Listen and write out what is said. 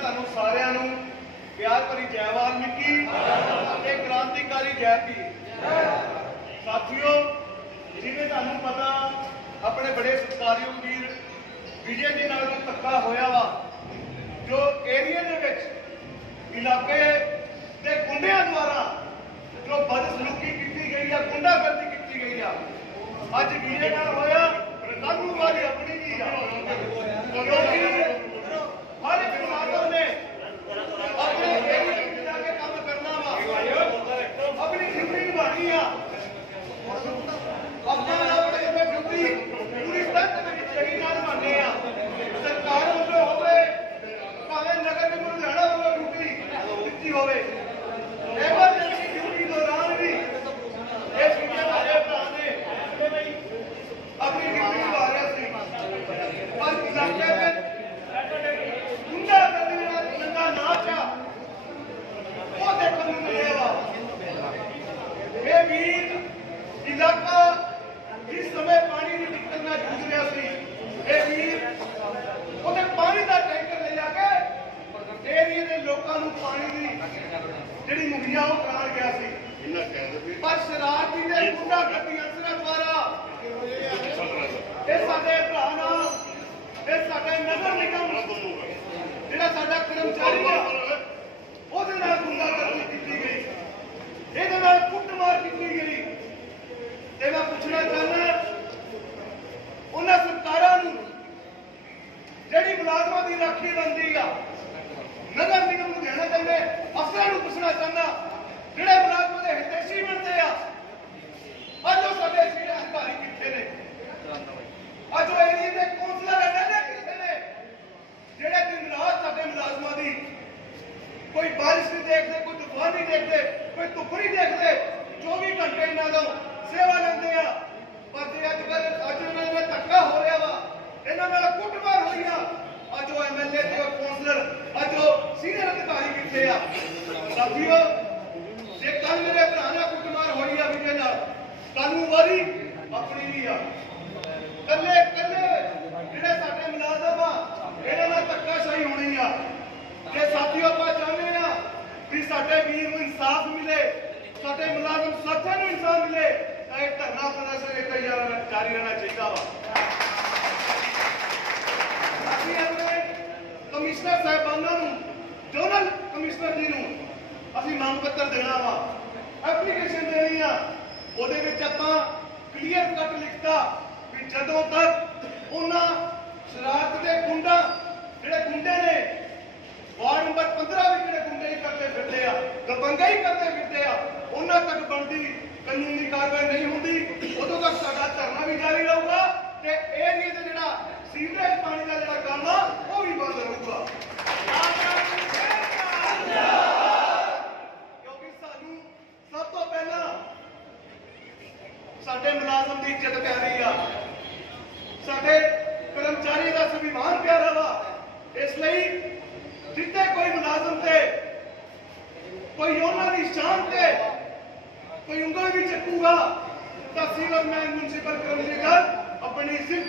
ਤੁਹਾਨੂੰ ਸਾਰਿਆਂ ਨੂੰ ਪਿਆਰ ਭਰੀ ਜੈ ਵਾਲਮੀਕੀ ਤੇ ਕ੍ਰਾਂਤੀਕਾਰੀ ਜੈ ਪੀ ਸਾਥੀਓ, ਜਿਵੇਂ ਤੁਹਾਨੂੰ ਪਤਾ, ਆਪਣੇ ਬੜੇ ਸਤਿਕਾਰਯੋਗ ਵੀਰ ਵਿਜੇ ਜੀ ਨਾਲ ਵੀ ਧੱਕਾ ਹੋਇਆ ਵਾ, ਜੋ ਏਰੀਆ ਦੇ ਵਿੱਚ ਇਲਾਕੇ ਦੇ ਗੁੰਡਿਆਂ ਦੁਆਰਾ ਜੋ ਬਦਸਲੂਕੀ ਕੀਤੀ ਗਈ ਆ, ਗੁੰਡਾਗਰਦੀ ਕੀਤੀ ਗਈ ਆ, ਅੱਜ ਵਿਜੇ ਨਾਲ ਹੋਇਆ ਕੱਲ ਵਾਲੀ ਆਪਣੀ ਜੀ ਆ ਲੋਕੀ ਸ਼ਰਾਰਤੀ ਗੁੰਡਾ ਗੱਡੀ ਅੰਸਰਾਂ ਦੁਆਰਾ ਇਹ ਸਾਡੇ ਭਰਾ ਨਾਲ, ਇਹ ਸਾਡੇ ਨਗਰ ਨਿਗਮ, ਜਿਹੜਾ ਸਾਡਾ ਕਰਮਚਾਰੀ ਆ, ਉਹਦੇ ਨਾਲ ਗੁੰਡਾਗਰਦੀ ਕੀਤੀ ਗਈ। ਇਹਦੇ ਨਾਲ ਕੁੱਟਮਾਰ ਕੀਤੀ ਗਈ। ਤੇ ਮੈਂ ਪੁੱਛਣਾ ਚਾਹੁੰਦਾ ਉਹਨਾਂ ਸਰਕਾਰਾਂ ਨੂੰ ਜਿਹੜੀ ਮੁਲਾਜ਼ਮਾਂ ਦੀ ਰਾਖੀ ਬੰਦੀ ਆ, ਨਗਰ ਨਿਗਮ ਨੂੰ ਦੇਣਾ ਚਾਹੁੰਦੇ ਅਫਸਰਾਂ ਨੂੰ ਪੁੱਛਣਾ ਚਾਹੁੰਦਾ, ਜਿਹੜੇ ਮੁਲਾਜ਼ਮਾਂ ਦੇ ਹਿਤੈਸ਼ੀ ਬਣਦੇ ਆ ਅੱਜ ਉਹ ਸਾਡੇ ਜਿਹੜੇ ਅਧਿਕਾਰੀ ਕਿੱਥੇ ਨੇ ਅੱਜ ਉਹ ਏਰੀਏ ਦੇ ਕੌਂਸਲਰ ਐਮਐਲਏ ਕਿੱਥੇ ਨੇ ਜਿਹੜੇ ਦਿਨ ਰਾਤ ਸਾਡੇ ਮੁਲਾਜ਼ਮਾਂ ਦੀ ਕੋਈ ਬਾਰਿਸ਼ ਨਹੀਂ ਦੇਖਦੇ ਕੋਈ ਤੂਫਾਨ ਨਹੀਂ ਦੇਖਦੇ, ਕੋਈ ਧੁੱਪ ਨਹੀਂ ਦੇਖਦੇ 24 ਘੰਟੇ ਇਹਨਾਂ ਦਾ ਸੇਵਾ ਲੈਂਦੇ ਆ। ਪਰ ਜੇ ਅੱਜ ਕੱਲ ਅੱਜ ਇਹਨਾਂ ਨਾਲ ਧੱਕਾ ਹੋ ਰਿਹਾ ਵਾ, ਇਹਨਾਂ ਨਾਲ ਕੁੱਟਮਾਰ ਹੋਈ ਆ, ਅੱਜ ਉਹ ਐਮਐਲਏ ਤੇ ਉਹ ਕੌਂਸਲਰ, ਅੱਜ ਉਹ ਸੀਨੀਅਰ ਅਧਿਕਾਰੀ ਕਿੱਥੇ ਆ। ਸਾਥੀਓ, ਜੇ ਕੱਲ ਮੇਰੇ ਭਰਾ ਨਾਲ ਕੁੱਟਮਾਰ ਹੋਈ ਆ ਵਿਜੇ ਨਾਲ ਕਾਨੂੰਨ ਵਾਲੀ ਆਪਣੀ ਵੀ ਆ। ਕੱਲੇ ਕੱਲੇ, ਜਿਹੜੇ ਸਾਡੇ ਮੁਲਾਜ਼ਮ ਆ ਇਹਨਾਂ ਨਾਲ ਧੱਕਾਸ਼ਾਹੀ ਹੋਣੀ ਆ ਜੇ ਸਾਥੀਓ ਆਪਾਂ ਚਾਹੁੰਦੇ ਆ ਵੀ ਸਾਡੇ ਵੀਰ ਨੂੰ ਇਨਸਾਫ ਮਿਲੇ, ਸਾਡੇ ਮੁਲਾਜ਼ਮ ਸਾਥੀਆਂ ਨੂੰ ਇਨਸਾਫ ਮਿਲੇ, ਇਹ ਧਰਨਾ ਪ੍ਰਦਰਸ਼ਨ ਇੱਕ ਜਾਰੀ ਰਹਿਣਾ ਚਾਹੀਦਾ ਵਾ। ਅਸੀਂ ਆਪਣੇ ਕਮਿਸ਼ਨਰ ਸਾਹਿਬਾਨਾਂ ਨੂੰ, ਜਨਰਲ ਕਮਿਸ਼ਨਰ ਜੀ ਨੂੰ ਅਸੀਂ ਮੰਗ ਪੱਤਰ ਦੇਣਾ ਵਾ। ਐਪਲੀਕੇਸ਼ਨ ਦੇਣੀ ਆ। ਉਹਦੇ ਵਿੱਚ ਆਪਾਂ ਕਲੀਅਰ ਕੱਟ ਲਿਖਤਾ ਵੀ ਜਦੋਂ ਤੱਕ ਉਹਨਾਂ ਸ਼ਰਾਰਤ ਦੇ ਗੁੰਡਾ ਜਿਹੜੇ ਗੁੰਡੇ ਨੇ ਵਾਰਡ ਨੰਬਰ 15 ਵਿੱਚ ਜਿਹੜੇ ਗੁੰਡੇ ਹੀ ਕਰਦੇ ਫਿਰਦੇ ਆ ਦਬੰਗਾ ਹੀ ਕਰਦੇ ਫਿਰਦੇ ਆ? ਉਹਨਾਂ ਤੱਕ ਬਣਦੀ ਕਾਨੂੰਨੀ ਕਾਰਵਾਈ ਨਹੀਂ ਹੁੰਦੀ। ਉਦੋਂ ਤੱਕ ਸਾਡਾ ਧਰਨਾ ਵੀ ਜਾਰੀ ਰਹੂਗਾ ਤੇ ਏਰੀਏ ਤੇ ਜਿਹੜਾ ਸੀਵਰੇਜ ਪਾਣੀ ਦਾ ਜਿਹੜਾ ਕੰਮ ਆ, ਉਹ ਵੀ ਬੰਦ ਰਹੂਗਾ। ਕਿਉਂਕਿ ਸਾਨੂੰ ਸਭ ਤੋਂ ਪਹਿਲਾਂ ਸਾਡੇ ਮੁਲਾਜ਼ਮ ਦੀ ਇੱਜ਼ਤ ਪਿਆਰੀ ਆ। ਸਾਡੇ ਕਰਮਚਾਰੀ ਦਾ ਸਵਿਧਾਨ ਪਿਆਰਾ ਵਾ। ਇਸ ਲਈ ਜਿੱਤੇ ਕੋਈ ਮੁਲਾਜ਼ਮ ਤੇ ਕੋਈ ਉਹਨਾਂ ਦੀ ਸ਼ਾਨ ਤੇ, ਕੋਈ ਉਂਗਲ ਵੀ ਚੱਕੂਗਾ, ਤਾਂ ਸਿਵਲ ਮੈਨ ਮਿਊਨਿਸਪਲ ਕਮਿਸ਼ਨਰ ਆਪਣੀ ਸਿਰ